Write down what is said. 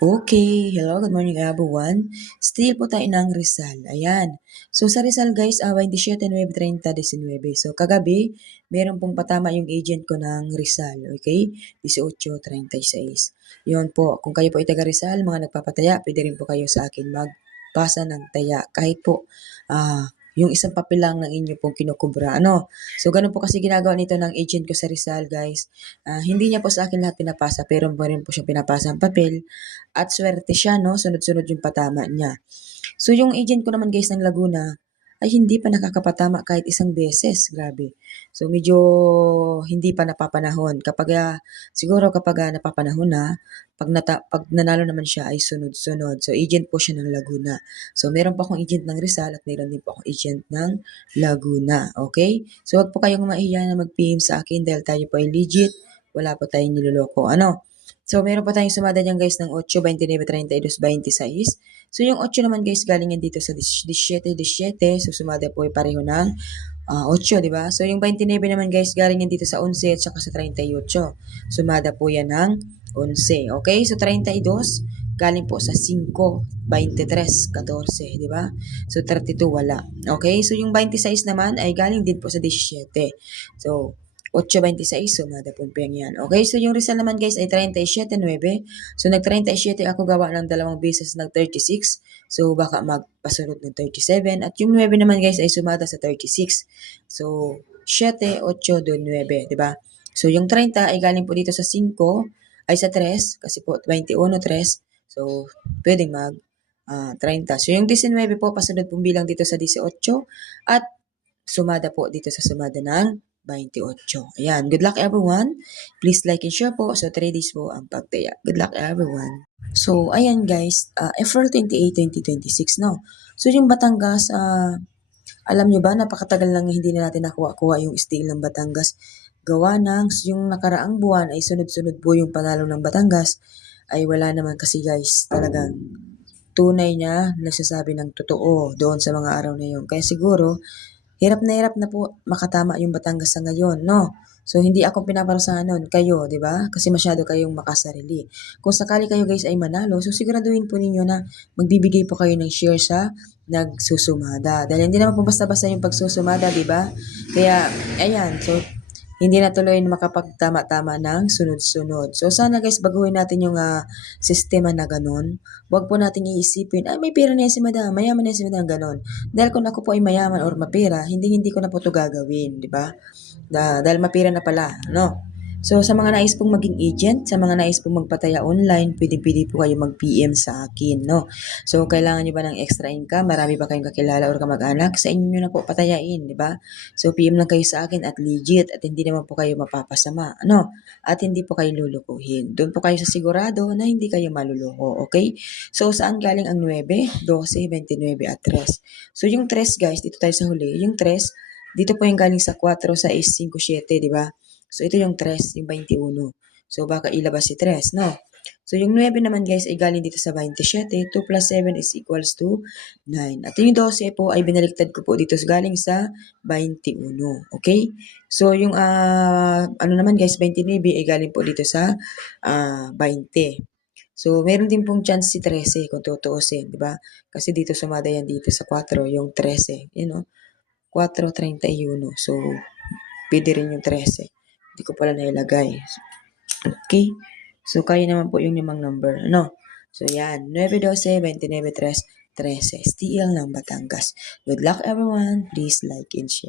Okay, hello, good morning everyone. Still po tayo ng Rizal. Ayan. So sa Rizal guys, 27/9/30/19. So kagabi, meron pong patama yung agent ko ng Rizal. Okay? 18:36. Yun po, kung kayo po ay taga Rizal, mga nagpapataya, pwede rin po kayo sa akin magpasa ng taya. Kahit po, yung isang papel lang ng inyo pong kinukubra. Ano? So ganun po kasi ginagawa nito ng agent ko sa Rizal guys. Hindi niya po sa akin lahat pinapasa, pero meron po siyang pinapasa ang papel at swerte siya 'no, sunod-sunod yung patama niya. So yung agent ko naman guys ng Laguna ay hindi pa nakakapatama kahit isang beses, grabe. So medyo hindi pa napapanahon siguro kapag napapanahon na, 'pag nanalo naman siya ay sunod-sunod. So agent po siya ng Laguna. So meron pa akong agent ng Rizal at meron din po akong agent ng Laguna, okay? So wag po kayong mahiya na mag-PM sa akin dahil tayo po ay legit, wala po tayong niloloko, ano? So, meron pa tayong sumada diyan guys ng 8, 29, 32, 26. So, yung 8 naman guys galing yan dito sa 17, 17. So, sumada po ay pareho ng 8, di ba? So, yung 29 naman guys galing yan dito sa 11 at saka sa 38. Sumada po yan ng 11. Okay? So, 32 galing po sa 5, 23, 14, di ba? So, 32 wala. Okay? So, yung 26 naman ay galing din po sa 17. So, 8.26, sumada pumpeng yan. Okay, so yung Rizal naman guys ay 37.9. So nag-37 ako gawa ng dalawang beses nag-36. So baka magpasunod ng 37. At yung 9 naman guys ay sumada sa 36. So 7, 8, 2, 9, di ba? So yung 30 ay galing po dito sa 5, ay sa 3, kasi po 21, 3. So pwedeng mag 30. So yung 19 po, pasunod pong bilang dito sa 18 at sumada po dito sa sumada ng 28. Ayan. Good luck everyone. Please like and share po. So 3 days po ang pagtaya. Good luck everyone. So ayan guys, April 28, 2026 no. So yung Batangas, alam nyo ba napakatagal lang hindi na natin nakuha yung steel ng Batangas. Gawa ng yung nakaraang buwan ay sunod-sunod po yung panalo ng Batangas ay wala naman kasi guys talagang tunay na nagsasabi ng totoo doon sa mga araw na yun. Kaya siguro hirap na po makatama yung Batangas sa ngayon, no? So, hindi ako pinaparusahan nun, kayo, di ba? Kasi masyado kayong makasarili. Kung sakali kayo guys ay manalo, so siguraduhin po ninyo na magbibigay po kayo ng share sa nagsusumada. Dahil hindi naman po basta-basta yung pagsusumada, di ba? Kaya, ayan, so hindi na tuloy makapagtama-tama ng sunod-sunod. So sana guys baguhin natin yung sistema na ganun. Huwag po natin iisipin, ay may pera na yan si madam, mayaman na yan si madam, ganun. Dahil kung ako po ay mayaman or mapera, hindi ko na po ito gagawin, di ba? Dahil mapera na pala, no? So, sa mga nais pong maging agent, sa mga nais pong magpataya online, pwede po kayo mag-PM sa akin, no? So, kailangan nyo ba ng extra income? Marami ba kayong kakilala or kamag-anak? Sa inyo nyo na po patayain, di ba? So, PM lang kayo sa akin at legit at hindi naman po kayo mapapasama, ano? At hindi po kayo lulukuhin. Doon po kayo sa sigurado na hindi kayo maluloko, okay? So, saan galing ang 9, 12, 29 at 3? So, yung 3 guys, dito tayo sa huli. Yung 3, dito po yung galing sa 4, 6, 5, 7, di ba? So, ito yung 3, yung 21. So, baka ilabas si 3, no? So, yung 9 naman guys ay galing dito sa 27. 2 plus 7 is equals to 9. At yung 12 po ay binaliktad ko po dito galing sa 21. Okay? So, yung ano naman guys, 29 ay galing po dito sa 20. So, meron din pong chance si 13 kung tutuusin, di ba? Kasi dito sumada yan dito sa 4, yung 13. You know? 4.31. So, pwede rin yung 13. Hindi ko pala nailagay. Okay? So, kaya naman po yung limang number. Ano? So, yan. 9, 12, 29, 3, 13. Still ng Batangas. Good luck everyone. Please like and share.